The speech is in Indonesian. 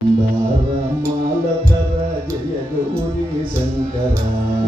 Barama Lakara Jaya Gauri Sankara